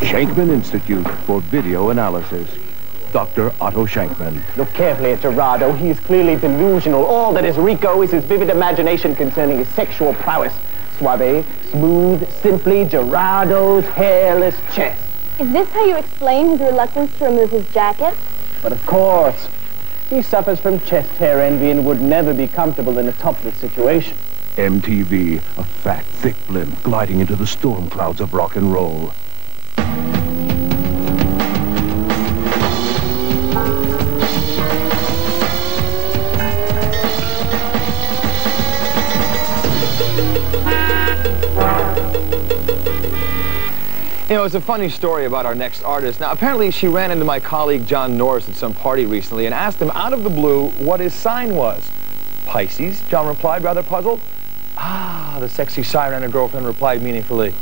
Shankman Institute for Video Analysis. Dr. Otto Shankman. Look carefully at Gerardo. He is clearly delusional. All that is Rico is his vivid imagination concerning his sexual prowess. Suave, smooth, simply Gerardo's hairless chest. Is this how you explain his reluctance to remove his jacket? But of course, he suffers from chest hair envy and would never be comfortable in a topless situation. MTV, a fat, thick blimp gliding into the storm clouds of rock and roll. You know, it's a funny story about our next artist. Now, apparently she ran into my colleague John Norris at some party recently and asked him out of the blue what his sign was. Pisces, John replied, rather puzzled. Ah, the sexy siren, her girlfriend replied meaningfully.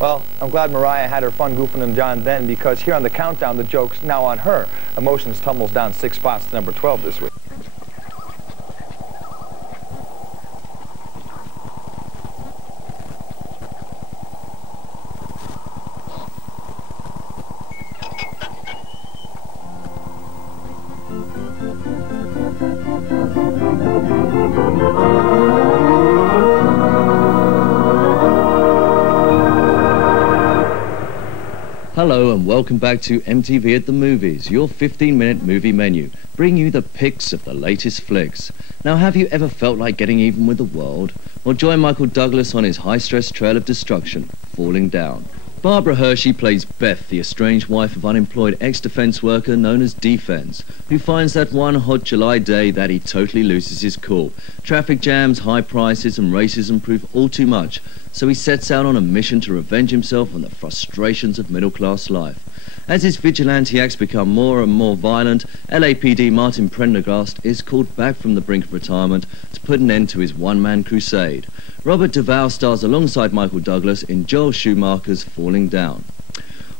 Well, I'm glad Mariah had her fun goofing on John then, because here on the countdown, the joke's now on her. Emotions tumbles down 6 spots to number 12 this week. Hello and welcome back to MTV at the Movies, your 15-minute movie menu, bringing you the picks of the latest flicks. Now, have you ever felt like getting even with the world? Well, join Michael Douglas on his high-stress trail of destruction, Falling Down. Barbara Hershey plays Beth, the estranged wife of unemployed ex-defense worker known as Defense, who finds that one hot July day that he totally loses his cool. Traffic jams, high prices and racism prove all too much, so he sets out on a mission to revenge himself on the frustrations of middle-class life. As his vigilante acts become more and more violent, LAPD Martin Prendergast is called back from the brink of retirement to put an end to his one-man crusade. Robert Duvall stars alongside Michael Douglas in Joel Schumacher's Falling Down.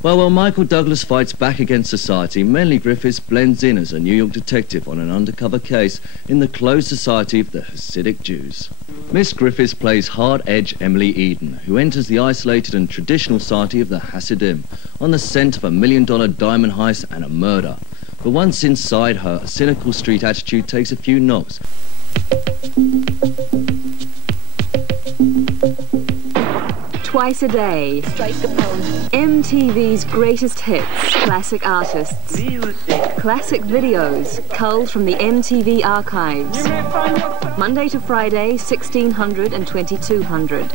Well, while Michael Douglas fights back against society, Melanie Griffiths blends in as a New York detective on an undercover case in the closed society of the Hasidic Jews. Miss Griffiths plays hard-edge Emily Eden, who enters the isolated and traditional society of the Hasidim on the scent of $1 million diamond heist and a murder. But once inside, her cynical street attitude takes a few knocks. Twice a day. Strike a pose. MTV's greatest hits, classic artists, classic videos culled from the MTV archives. Monday to Friday, 1600 and 2200.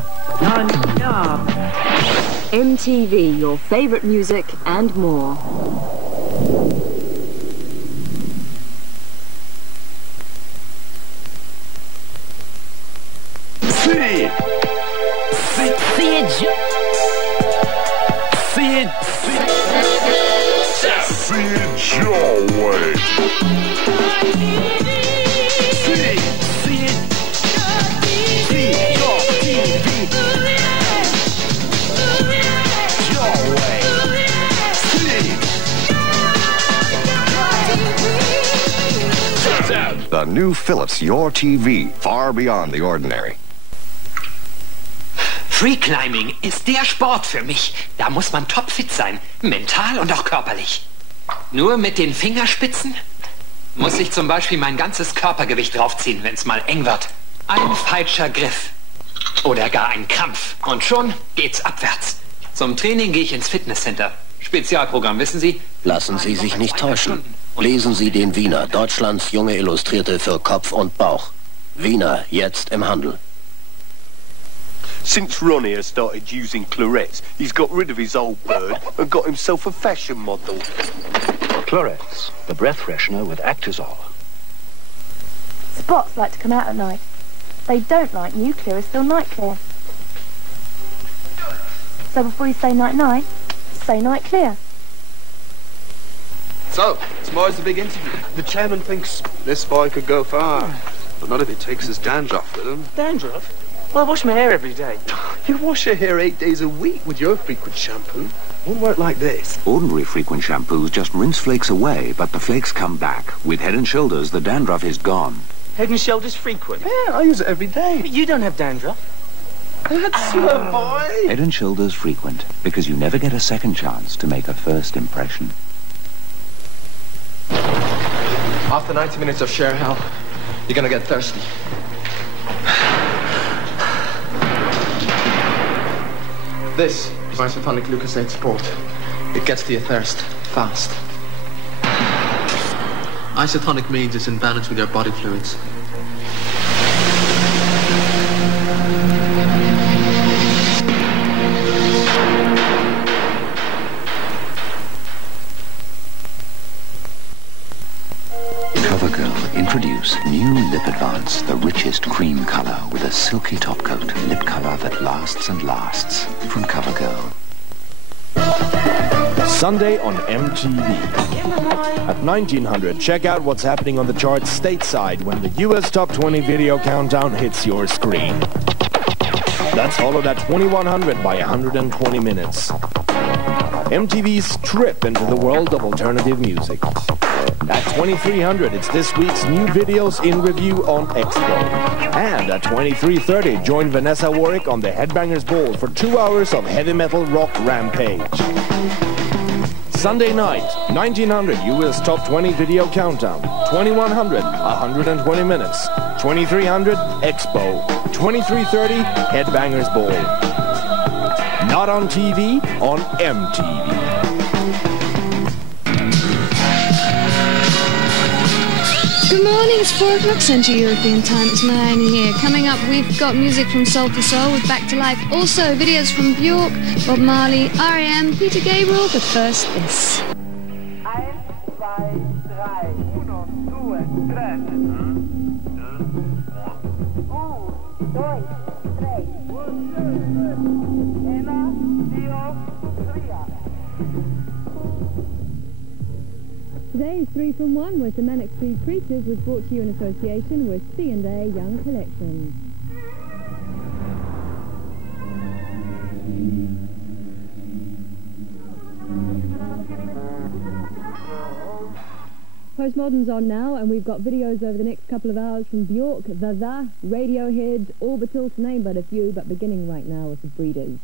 MTV, your favorite music and more. The new Philips Your TV, far beyond the ordinary. Freeclimbing ist der Sport für mich. Da muss man topfit sein, mental und auch körperlich. Nur mit den Fingerspitzen muss ich zum Beispiel mein ganzes Körpergewicht draufziehen, wenn es mal eng wird. Ein falscher Griff oder gar ein Krampf und schon geht's abwärts. Zum Training gehe ich ins Fitnesscenter. Spezialprogramm, wissen Sie? Lassen Sie sich nicht täuschen. Lesen Sie den Wiener, Deutschlands junge Illustrierte für Kopf und Bauch. Wiener, jetzt im Handel. Since Ronnie has started using clarets, he's got rid of his old bird and got himself a fashion model. Clarets, the breath freshener with Actizol. Spots like to come out at night. They don't like nuclear is still night clear. So before you say night-night, say night clear. So, tomorrow's the big interview. The chairman thinks this boy could go far, but not if he takes his dandruff with him. Dandruff? Well, I wash my hair every day. You wash your hair 8 days a week with your frequent shampoo. It won't work like this. Ordinary frequent shampoos just rinse flakes away, but the flakes come back. With Head & Shoulders, the dandruff is gone. Head & Shoulders frequent? Yeah, I use it every day. But you don't have dandruff. That's my boy! Head and Shoulders frequent, because you never get a second chance to make a first impression. After 90 minutes of sheer hell, you're gonna get thirsty. This is isotonic glucosate sport. It gets to your thirst fast. Isotonic means it's in balance with your body fluids. CoverGirl introduce new Lip Advance, the richest cream color with a silky top coat. Lip color that lasts and lasts from CoverGirl. Sunday on MTV. At 1900, check out what's happening on the charts stateside when the US Top 20 Video Countdown hits your screen. That's followed at 2100 by 120 minutes. MTV's trip into the world of alternative music. At 2300, it's this week's new videos in review on Expo. And at 2330, join Vanessa Warwick on the Headbangers Ball for 2 hours of heavy metal rock rampage. Sunday night, 1900 US Top 20 Video Countdown. 2100, 120 minutes. 2300, Expo. 2330, Headbangers Ball. Not on TV, on MTV. Good morning, it's 4 o'clock Central European Time. It's Naomi here. Coming up, we've got music from Soul to Soul with Back to Life. Also, videos from Bjork, Bob Marley, R.E.M., Peter Gabriel, but first this. 1, 2, 3. 1, 2, 3. 1, 2, 3. Today is 3 from 1 with the Manic Street Preachers, was brought to you in association with C&A Young Collections. Postmodern's on now, and we've got videos over the next couple of hours from Bjork, The, Radiohead, Orbital, to name but a few, but beginning right now with the Breeders.